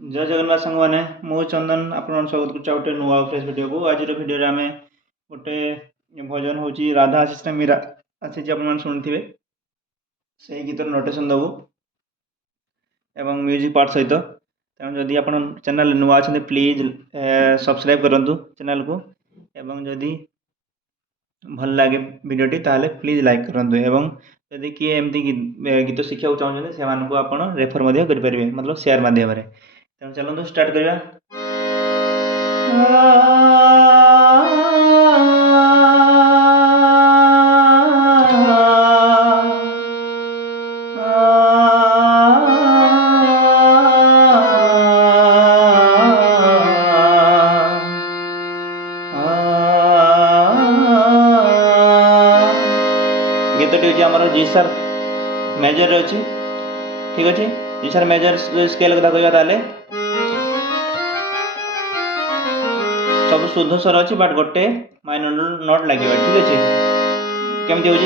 जय जगन्नाथ सांग मैंने मु चंदन आपन स्वागत करुच्चा गोटे नुआ फ्रेश वीडियो को। आज वीडियो आम गोटे भजन हूँ राधा आशीष मीरा आसी आप शुणुवे से गीतर नोटेशन दबू एवं म्यूजिक पार्ट सहित तेणु जदि आप चैनल नुआ अच्छा प्लीज सब्सक्राइब करूँ चैनल को एवं जदि भल लगे वीडियोटी ताहले प्लीज लाइक करूँ एवं जदि किए एमती गीत शिखा चाहते से आप रेफर करेंगे मतलब शेयर माध्यम तेणु चलते स्टार्ट करवा। गीतटी हूँ आम जी सार मेजर अच्छी ठीक अच्छे जी सार मेजर स्केल कथा कहवा सब शुद्ध स्वर अच्छी बट गोटे माइनर नोट लगे ठीक अच्छे केमती हूँ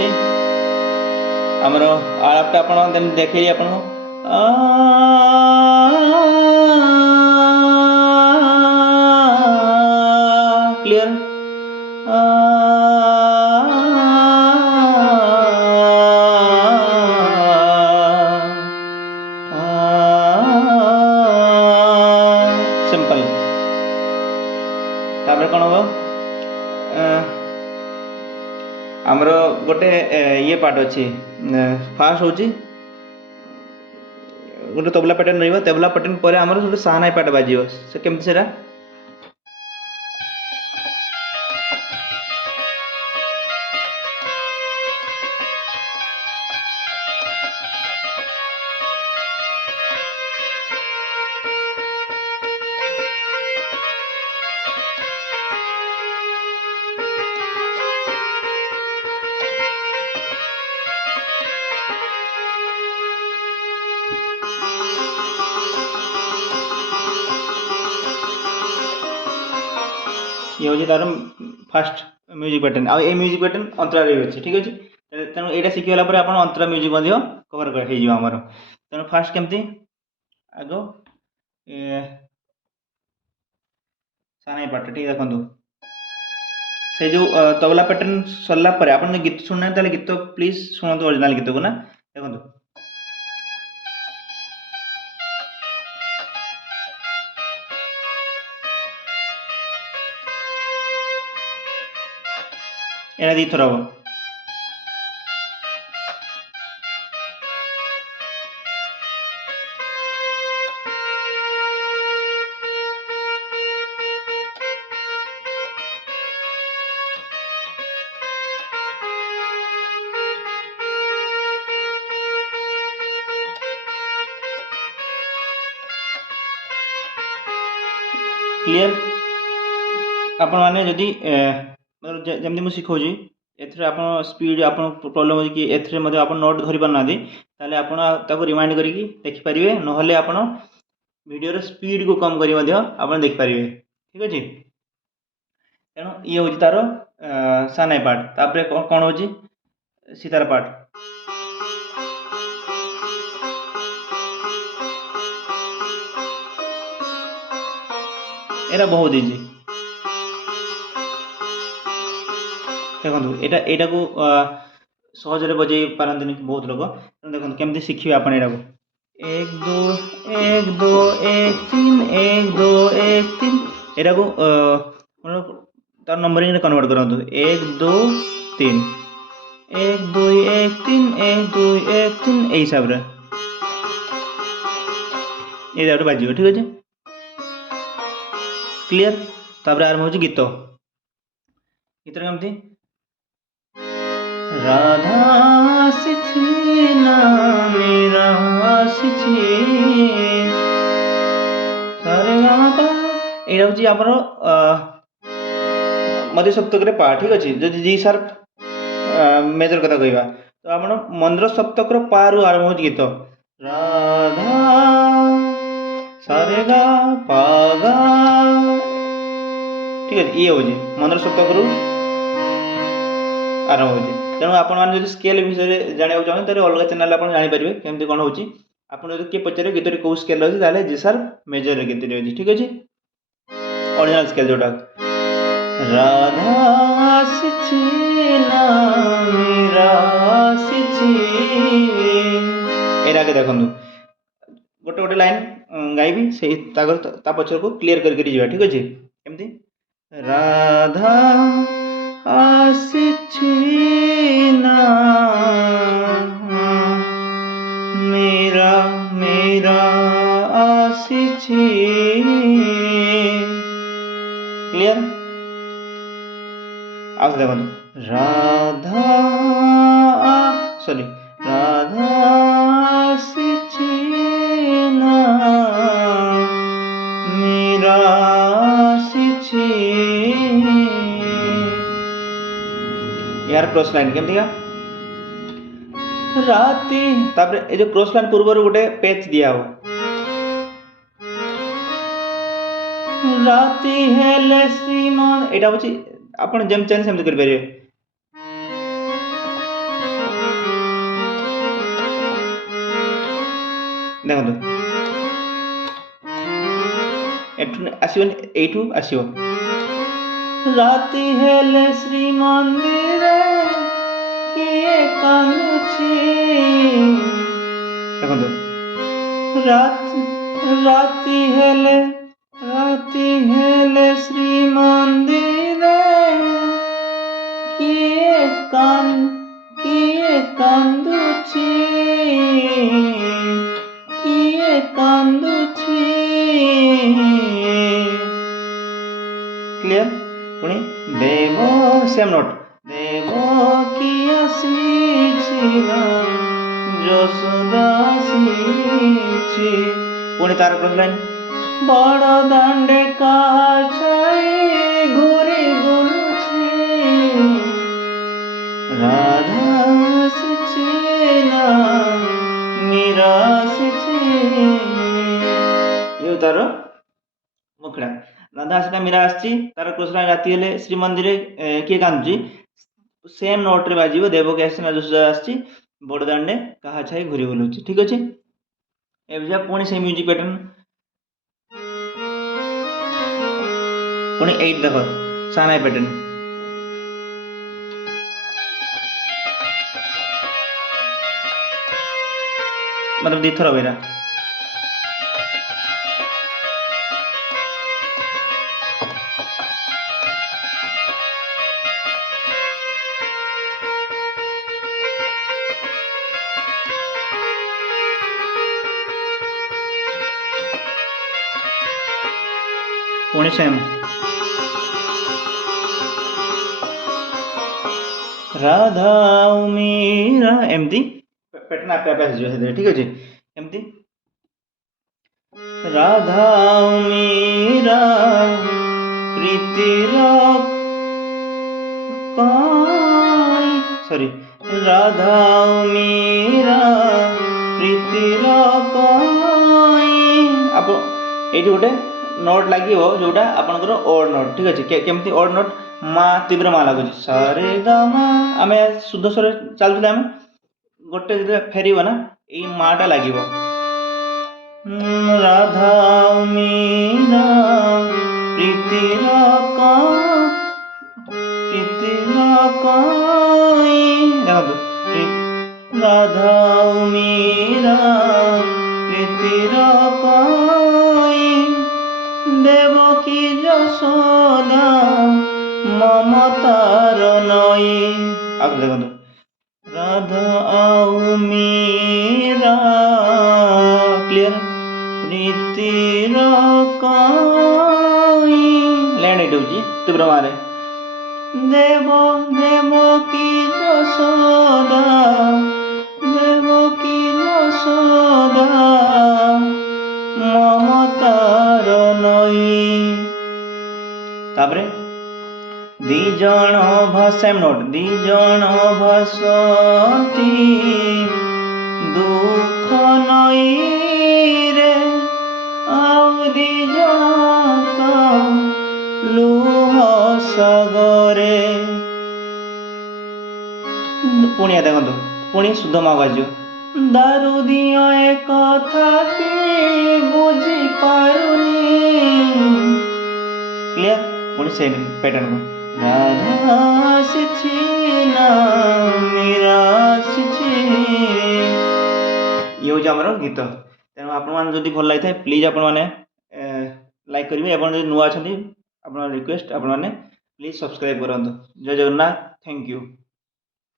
आमर आलापटा आप देखे आप क्लियर सिंपल तापर कौन हम आमर गोटे ये पार्ट अच्छी फास्ट हूँ गोटे तबला पैटर्न रही तबला पैटर्न पर आमर गोटे साहनाई पार्ट बाजियो से केमती सेटा ये हूँ तार फास्ट म्यूजिक पैटर्न आ म्यूजिक पैटर्न अंतरा रही अच्छे ठीक अच्छे तेणु यहाँ शिखिगला आप अंतरा म्यूजिक कवर होमर तेणु फास्ट केमती आग सानाई पार्ट ठीक देखो से जो तबला पैटर्न सरला आप गीत शुणना गीत प्लीज शुणु ओरिजिनल गीत को ना देखो एना दी थर हम क्लियर आपण मैंने जदि जमी मुझे शिखाऊँ एथरे आप स्पीड आप प्रॉब्लम हो कि एथरे आप नोट धरी पारना ताले आपको रिमाइंड करके देखिपारे ना आप वीडियो स्पीड को कम कर आप देखिपारे ठीक अच्छे तेणु ये हूँ तार सानाई पार्ट तापर कौन हूँ सीतार पार्ट एरा बहुत इजी देखो यहाँ को सहजरे बजे पारती बहुत लोग देखो केमती शिखिए आप एक दो एक तीन एक दो एक तीन यहाँ को तार नंबरिंग कन्वर्ट करूँ एक दो तीन एक दो एक तीन एक दो एक तीन यही हिसाब से ये बाज ठीक अच्छे क्लियर तापर आरंभ हो गीत गीत केमती राधा मेरा यहाँ हूँ आमर मध्य सप्तक पा ठीक अच्छे जो जी सार मेजर कथा कहवा तो आप मंद्र सप्तक पा रु आरंभ हो गीत राधा सारे गा पा गा ठीक है ये हूँ मंद्र सप्तक आरंभ हो तेणु आप स्केल विषय जाना चाहते अलग चैनल आप जापर केमती कौन हो आपन जदि के पचारे गीत रे को स्केल अछि ताले जी शार्प मेजर रे गीत रे अछि ठीक अछि ओरिजिनल स्केल जोटा राधा आसिछि ना मीरा आसिछि एरा के देखंतु गोटे गोटे लाइन गाइबी से ता पछर को क्लियर करके जीवा ठीक अछि एमती राधा आसिछि ना मेरा मेरा आसिछि क्लियर आज देखो राधा सॉरी राधा आसिछि ना मेरा आसिछि यार क्रॉस लाइन केमती का राती तापर ए जो क्रॉस लाइन पूर्व गोटे पेज दिया हो राती हेले श्रीमान एटा होची आपण जेम चेंज सेम कर परिए देखो तो एठु आसीवन एठु आसीव राती हेले श्री मंदिरे किए कांदुछि देखो तो राती हेले श्री मंदिरे किए कांदुछि क्लियर पुणी देव सेम नोट देव की आसीछि यशोदा आसीछि पुणी तार क्रॉस लाइन बड़ दांडे काछाई घुरी बुलुछि राधा आसीछि ना मीरा आसीछि यो तार मुखड़ा राधा आसीना मीरा आसी तार क्रॉस लाइन राती हेले श्री मंदिर किए कांदुछि सेम नोट रे बाजिबो देव के आसीना यशोदा आसी बड़ दांडे कहा छाई घुरी बुलुछि ठीक अछि एबजा पुणी से म्यूजिक पैटर्न पुणी 8 देखो सानाई पैटर्न मतलब दी थर बेरा पुणी सेम राधा मीरा एमती पैटर्न आपे आपे आसी जो ठीक अछि एमती राधा मीरा प्रीतिर सॉरी राधा मीरा प्रीतिर आप ये गोटे नोट लगे जोटा आपंकर ओड नोट ठीक अच्छे केमती ओड नोट माँ तीव्र माँ लगुच सारे गामा आम शुद्ध स्वर चलते आम गोटे जो फेर ना ये माँटा लगे राधा मीरा प्रीतिर देखो राधा मीरा प्रीतिर देवकी यशोदा ममतार नई आप देखो राधा आउ मीरा क्लियर प्रीतिर लैंड एट होची तीव्र मारे देवकी यशोदा ममतार नई तापरे दी जण सेम नोट दी जण भासती दुख नई रे आउ दी जण तो लुह सागरे पुणी देखो पुणी शुद्ध माँ बाजो दारू दियो ए कथा के बुझी पारुनी क्लियर पुणी से पैटर्न को राधा आसिछि ना मीरा आसिछि ये हूँ आमर गीत तेणु आपण जदि भल लगी प्लीज आपण मैंने लाइक करेंगे और जो नुआ अच्छा आप रिक्वेस्ट आपण मैंने प्लीज सब्सक्राइब करूँ जय जगन्नाथ थैंक यू।